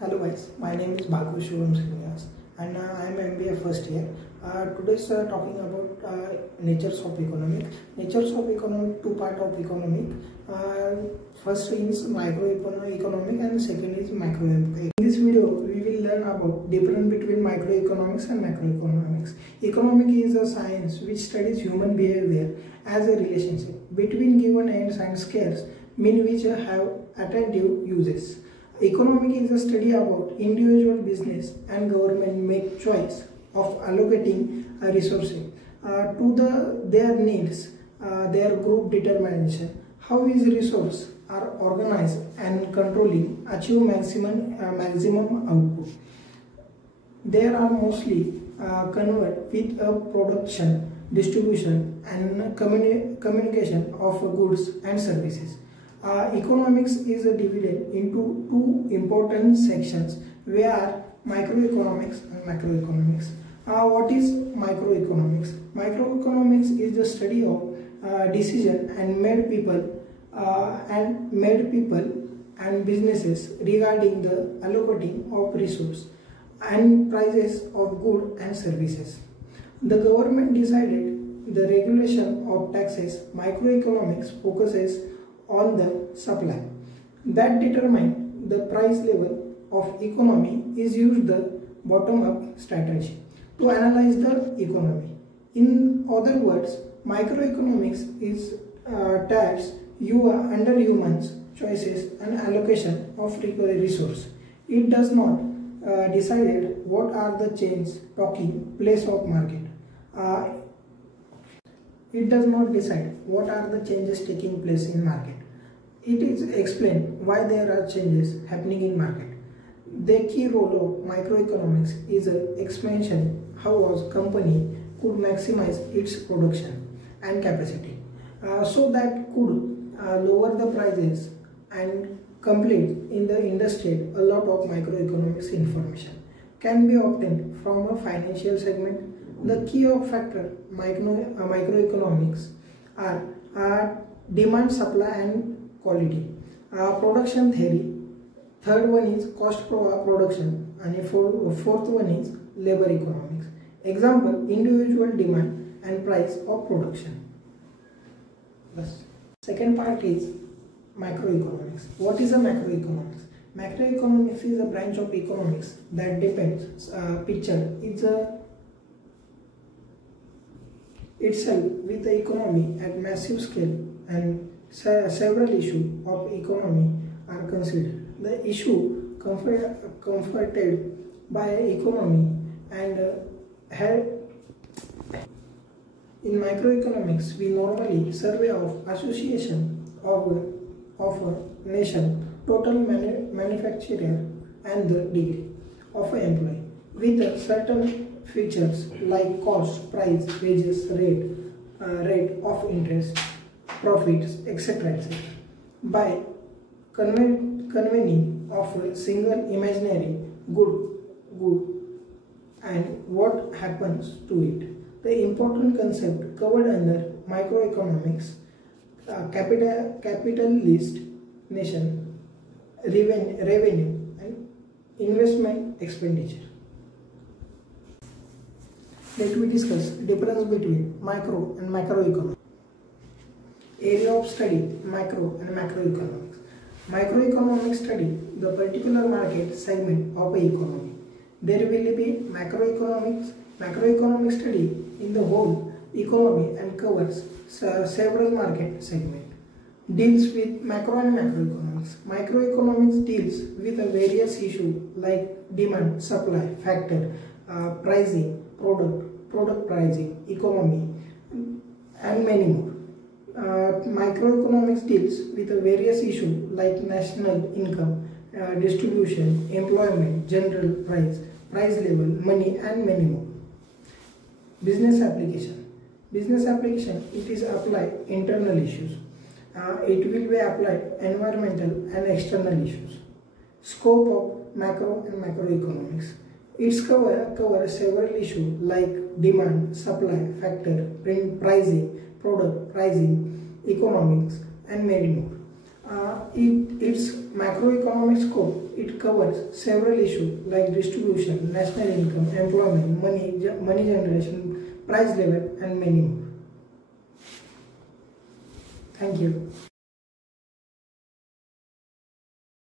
Hello guys, my name is Baku Shivam Srinivas and I am MBA first year. Today's talking about natures of economic. Natures of economic, two part of economic. First is microeconomic and second is macroeconomic. In this video, we will learn about difference between microeconomics and macroeconomics. Economic is a science which studies human behavior as a relationship between given ends and scarce, mean which have attentive uses. Economic is a study about individual business and government make choice of allocating resources to their needs, their group determination, how these resources are organized and controlling achieve maximum output. There are mostly convert with a production, distribution and communication of goods and services. Economics is divided into two important sections, where microeconomics and macroeconomics. What is microeconomics? Microeconomics is the study of decision and made people and businesses regarding the allocating of resource and prices of goods and services. The government decided the regulation of taxes. Microeconomics focuses on the supply that determine the price level of economy is used the bottom-up strategy to analyze the economy. In other words, microeconomics is taps you under humans choices and allocation of resource. It does not decide what are the change talking place of market. It does not decide what are the changes taking place in market. It is explained why there are changes happening in market. The key role of microeconomics is expansion how a company could maximize its production and capacity so that could lower the prices and complete in the industry. A lot of microeconomics information can be obtained from a financial segment. The key of factor microeconomics are demand, supply and quality, production theory. Third one is cost production and fourth one is labor economics. Example, individual demand and price of production. Yes. Second part is macroeconomics. What is a macroeconomics? Macroeconomics is a branch of economics that depends picture itself with the economy at massive scale, and several issues of economy are considered. The issue confronted by economy and in microeconomics we normally survey of association of a nation, total manufacturer and the degree of an employee with certain features like cost, price, wages, rate of interest, profits, etc. etc. by convening of a single imaginary good and what happens to it. The important concept covered under microeconomics: capitalist nation, revenue and investment expenditure. Let me discuss difference between micro and macroeconomics. Area of study: micro and macroeconomics. Microeconomics study the particular market segment of an economy. There will be macroeconomic study in the whole economy and covers several market segments. Deals with macro and macroeconomics. Microeconomics deals with various issues like demand, supply, factor, pricing, product pricing, economy, and many more. Microeconomics deals with various issues like national income, distribution, employment, general price level, money, and many more. Business application. Business application, it is applied internal issues. It will be applied environmental and external issues. Scope of macro and macroeconomics. It's cover several issues like demand, supply, factor, pricing, product pricing, economics, and many more. Its macroeconomic scope, it covers several issues like distribution, national income, employment, money generation, price level, and many more. Thank you.